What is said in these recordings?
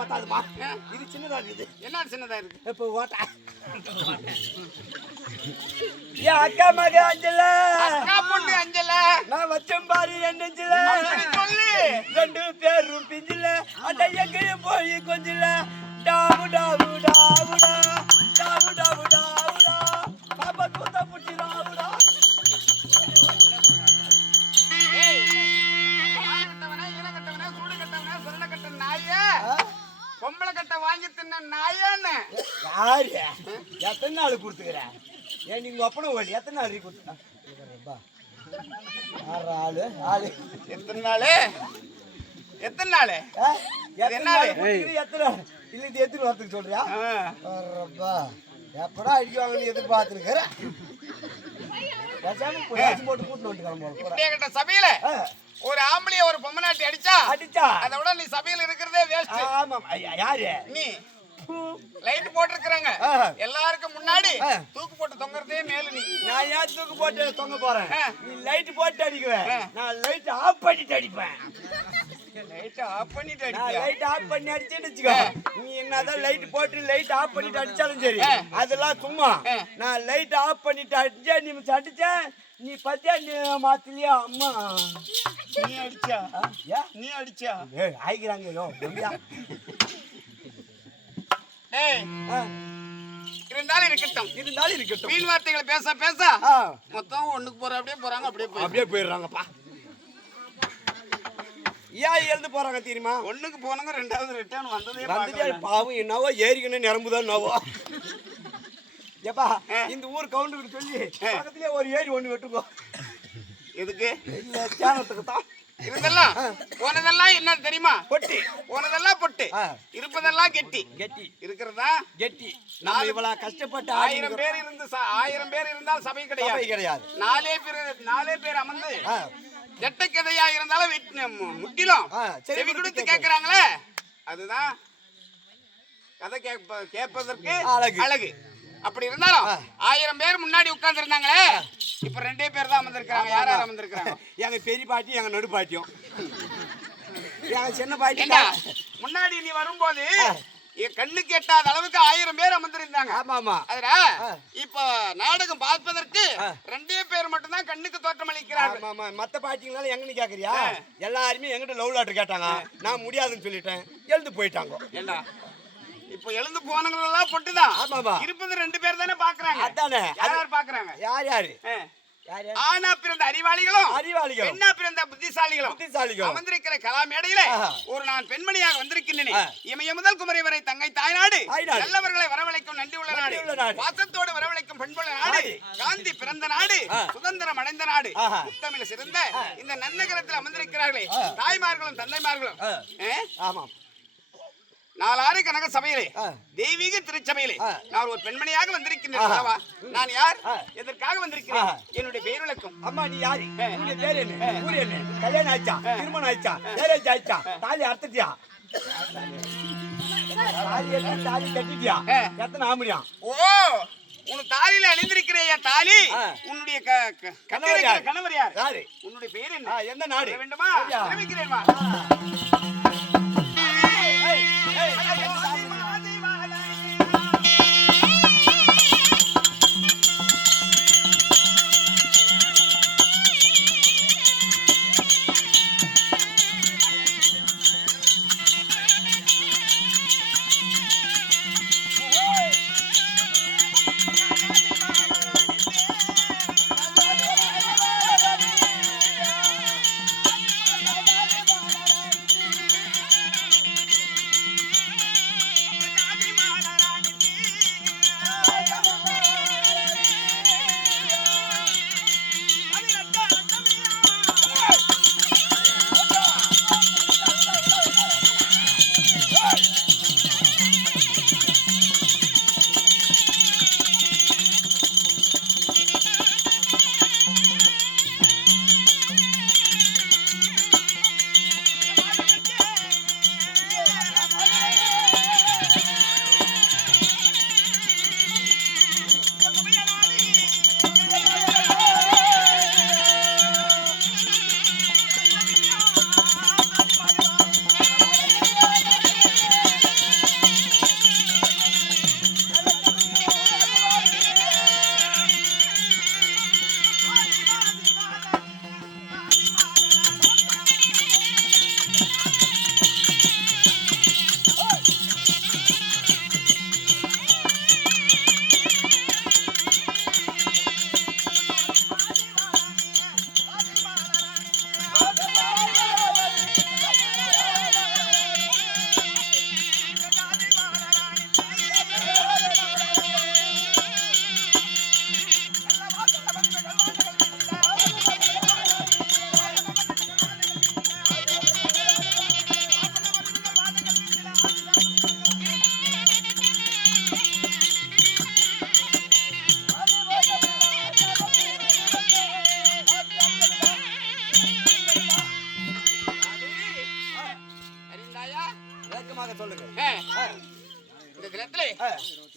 பத்தாதுமா, இது சின்னதா இருக்குது. என்ன சின்னதா இருக்கு? இப்ப ஓட்ட என் அக்கா மக அஞ்சல, அக்கா பொண்ணு அஞ்சல, நான் வச்சம் பாரு என் நெஞ்சில சொல்லு. 2 பேரும் பிஞ்சில, அட எங்கேயும் போய் கொஞ்சில டாவு டாவு டாவுடா, டாவு டாவு டாவுடா, பாப்பா தூத்த புட்டி ராவுடா. பொம்பளை கட்ட வாங்கி தின்ன நாயான்னு யாரு எத்தனை நாள் கொடுத்துக்கிற? ஏன் நீங்க ஒப்பனை ஓடி எத்தனை நாள் கொடுத்தா? ஆளு ஆளு எத்தனை நாள் எத்தனை நாள் எத்தனை நாள் எத்தனை நாள் இல்ல இது எத்தனை வரத்துக்கு சொல்றியா? எப்படா அடிக்குவாங்கன்னு எதிர்பார்த்துருக்கிற போட்டு கூட்டு வந்து கிளம்ப சபையில ஒரு ஆம்பளைய ஒரு பொம்மநாட்டி அடிச்சா அதை விட நீ சபையில இருக்கிறதே வேஸ்ட். ஆமா யாரு நீ லைட் போட்டிருக்கிறாங்க எல்லாருக்கும் முன்னாடி தூக்கு போட்டு தொங்குறதே மேல. நீ நான் ஏன் தூக்கு போட்டு தொங்க போறேன்? நீ லைட் போட்டு அடிக்குவேன், நான் லைட் ஆஃப் பண்ணிட்டு அடிப்பேன். லைட் ஆஃப் பண்ணிட்டு லைட் ஆஃப் பண்ணி அடிச்சேன்னு வச்சுக்கோ, நீ என்னதான் லைட் போட்டு லைட் ஆஃப் பண்ணிட்டு அடிச்சாலும் சரி அதெல்லாம் சும்மா. நான் லைட் ஆஃப் பண்ணிட்டு அடிச்சேன், நீ அடிச்ச நீ பத்தியா நீ மாத்திலியா? அம்மா நீ அடிச்சா? நீ அடிச்சா? ஆயிக்கிறாங்க இருந்தாலும் இருக்கட்டும், இருந்தாலும் இருக்கட்டும். வீண் வார்த்தைகளை பேச பேச மொத்தம் ஒண்ணுக்கு போற அப்படியே போறாங்க, அப்படியே போயிடுறாங்கப்பா. ஏன் எழுந்து போறாங்க தெரியுமா? ஒண்ணுக்கு போனாங்க, ரெண்டாவது ரிட்டர்ன் வந்ததே பாவம். என்னவோ ஏறிக்கணும் நிரம்புதான் என்னவோ. ஏப்பா இந்த ஊர் கவுண்டருக்கு சொல்லி பக்கத்துலயே ஒரு ஏரி ஒண்ணு வெட்டுக்கோ. எதுக்கு? இல்ல சேனத்துக்கு தான். இருந்தெல்லாம் போனதெல்லாம் என்ன தெரியுமா? பொட்டி. போனதெல்லாம் பொட்டு, இருப்பதெல்லாம் கெட்டி. கெட்டி இருக்கிறதா கெட்டி. நம்ம இவ்வளவு கஷ்டப்பட்டு 1000 பேர் இருந்து 1000 பேர் இருந்தால் சபை கிடையாது. 4 பேர் அமர்ந்து ஜட்ட கதையா இருந்தாலும் முட்டிலும் செவி கொடுத்து கேட்கிறாங்களே, அதுதான் கதை கேட்பதற்கு அழகு. அப்படி இருந்தாலும் 1000 பேர் முன்னாடி உட்கார்ந்து இருந்தாங்களே, இப்ப 2 பேர் தான் அமர்ந்திருக்காங்க. யார் யார் அமர்ந்திருக்காங்க? எங்க பெரிய பாட்டி, எங்க நடு பாட்டியும், எங்க சின்ன பாட்டி. முன்னாடி நீ வரும்போது கண்ணுக்கு எட்டாத அளவுக்கு 1000 பேர் அமர்ந்திருந்தாங்க. ஆமா. அதுல இப்ப நாடகம் பார்ப்பதற்கு 2 பேர் மட்டும் தான் கண்ணுக்கு தோற்றம் அளிக்கிறாங்க. ஆமா. மத்த பாட்டிங்களால எங்கன்னு கேக்குறியா? எல்லாருமே எங்கிட்ட லவ் லெட்டர் கேட்டாங்க, நான் முடியாதுன்னு சொல்லிட்டேன், எழுந்து போயிட்டாங்க. ஏண்டா இப்ப எழுந்து போனவங்களெல்லாம் பொட்டுதான். இருப்பது 2 பேர் தானே பாக்குறாங்க. அதானே. யார் பாக்குறாங்க? யாரு? ஆனா பிறந்த அறிவாளிகளும் பெண்ணா பிறந்த புத்திசாலிகளும் அமர்ந்திருக்கிற கலா மேடையில ஒரு நான் பெண்மணியாக வந்திருக்கின்றேன். இமய முதல் குமரி வரை தங்கை தாய்நாடு நல்லவர்களை வரவழைக்கும் நன்றி உள்ள நாடு, பாசத்தோடு வரவழைக்கும் பண்புள்ள நாடு, காந்தி பிறந்த நாடு, சுதந்திரம் அடைந்த நாடு, முத்தமிழ் சிறந்த இந்த நன்னகரத்தில் அமர்ந்திருக்கிறார்களே தாய்மார்களும் தந்தைமார்களும். ஆமாம். 4 கனக சபையிலே தெய்வீக திருச்சபையிலே நான் ஒரு பெண்மணியாக வந்திருக்கின்றேன். நான் யார், எதற்காக வந்திருக்கிறேன், என்னுடைய பெயர் விளக்கம். அம்மா நீ யாரு? உன்னுடைய பேர் என்ன? ஊர் என்ன? கல்யாணம் ஆயிச்சா? திருமணம் ஆயிச்சா? மேரேஜ் ஆயிச்சா? தாலி அறுத்துட்டியா? தாலி கட்டிட்டியா? எத்தனை ஆம்படியா? ஓ, உன் தாலியில அணிந்திருக்கிற தாலி உன்னுடைய கணவர் யார்? உன்னுடைய பெயர் என்ன? எந்த நாடு வேண்டுமா? தெரிவிக்கிறேன் வா.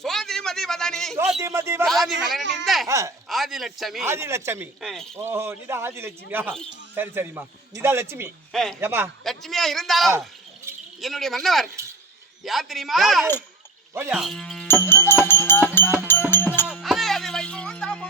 சோதிமதி வதனி சோதிமதி ஆதி வதனி மலரணிந்த ஆதிலட்சுமி ஆதிலட்சுமி ஓஹோ நீதான் ஆதிலட்சுமியா சரி சரிம்மா நீதான் லட்சுமி ஏமா லட்சுமியா இருந்தாலும் என்னுடைய மன்னவர் யார் தெரியுமா ஓடியா அதே அது வைகுந்தம்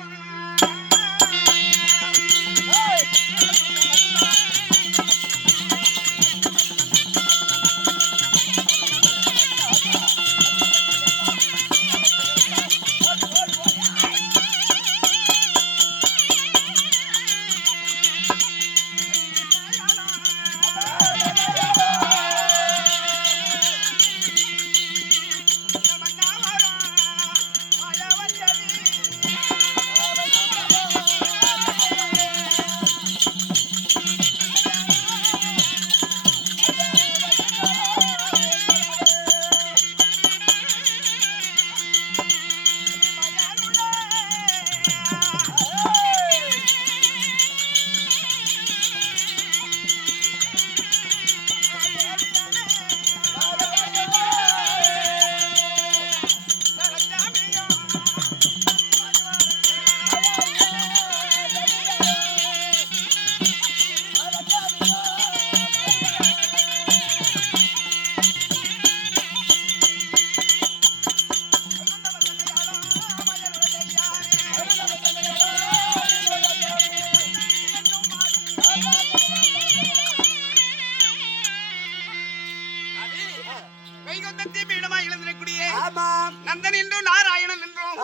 வைகுந்தத்தை பீடமாய் எழுந்திருக்கூடிய ஆமாம் நந்தன் என்றும் நாராயணன் என்றும்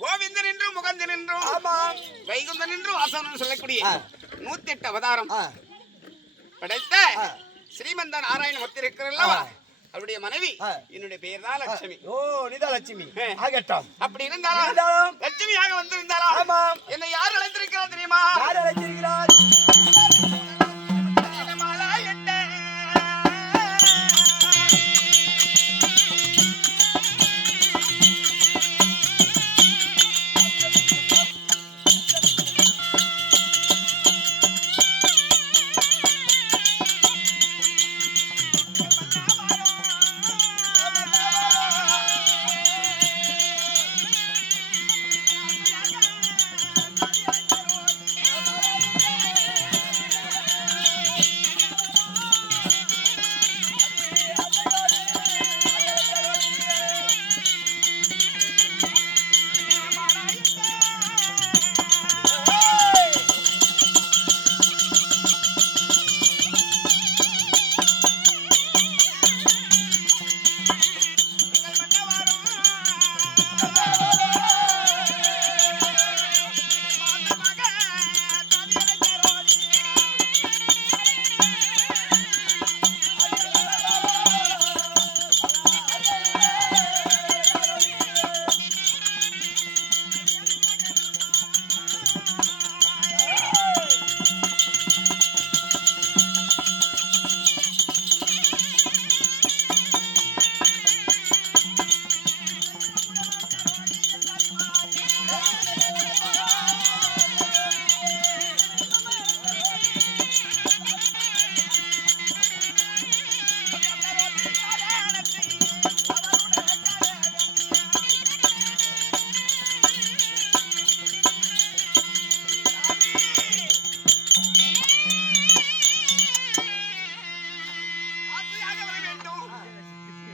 கோவிந்தன் என்றும் முகந்தன் என்றும் ஆமாம் வைகுந்தன் என்றும் வாசவன் சொல்லக்கூடிய 108 அவதாரம் படைத்த ஸ்ரீமந்த நாராயண மூர்த்தி இருக்கிறல்லவா அவருடைய மனைவி என்னுடைய பெயர் தான் லட்சுமி ஓ நீதான் லட்சுமி ஆகட்டும் அப்படி இருந்தாலும் லட்சுமியாக வந்திருந்தாலும் ஆமாம் என்னை யார் அழைத்திருக்கிறார் தெரியுமா யார் அழைத்திருக்கிறார்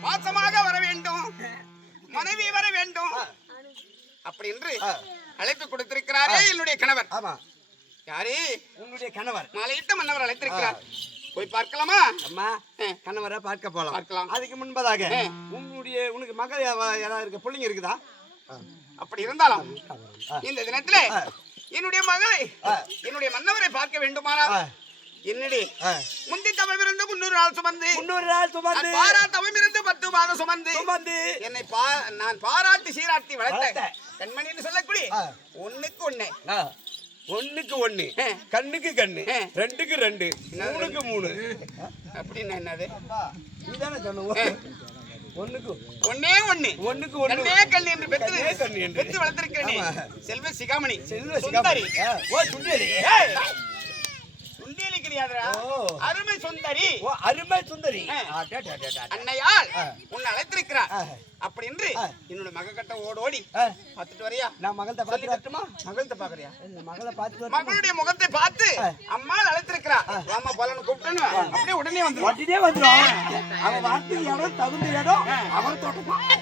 பாசமாக வர வேண்டும் மனைவி வர வேண்டும் அப்படி என்று அழைப்பு கொடுத்திருக்கிறாரே என்னுடைய கணவர் ஆமா யாரே உன்னுடைய கணவர் மாலையிட்ட மன்னவர் அழைத்திருக்கிறார் போய் பார்க்கலாமா அம்மா கணவரை பார்க்க போலாம் பார்க்கலாம் அதுக்கு முன்பதாக உனக்கு மகள் யாராவது இருக்க பிள்ளைங்க இருக்குதா அப்படி இருந்தாலும் இந்த தினத்துல என்னுடைய மகளை என்னுடைய மன்னவரை பார்க்க வேண்டுமானா என்னடி முந்தி தவம் இருந்து 300 நாள் சுமந்து பாரா தவம் இருந்து 10 மாதம் சுமந்து என்னை நான் பாராட்டி சீராட்டி வளர்த்த கண்மணி என்று சொல்லக்கூடிய ஒண்ணுக்கு ஒண்ணு கண்ணுக்கு கண்ணு ரெண்டுக்கு ரெண்டு மூணுக்கு மூணு அப்படின்னு என்னது நீதானே சொன்ன ஒண்ணுக்கு ஒண்ணே கண்ணு என்று பெற்று வளர்த்திருக்கிறேன் செல்வ சிகாமணி சுந்தரி சுண்டேலி கிடையாதுடா அருமை சுந்தரி ஓ அருமை சுந்தரி அன்னையால் உன்னை அழைத்திருக்கிறார் அப்படி என்று என்னோட மக கட்ட ஓடோடி பார்த்துட்டு வரியா? நான் மகள்கிட்ட சொல்லி பார்த்து தட்டுமா? மகள்கிட்ட பாக்குறியா? மகளை பார்த்து மகளுடைய முகத்தை பார்த்து அம்மாள் அழைத்திருக்கிறா. வாமா போலன்னு கூப்பிட்டேன்னு அப்படியே உடனே வந்து உடனே வந்துடும். அவன் வார்த்தைக்கு இடம் தகுந்த இடம் அவர் தோட்டம்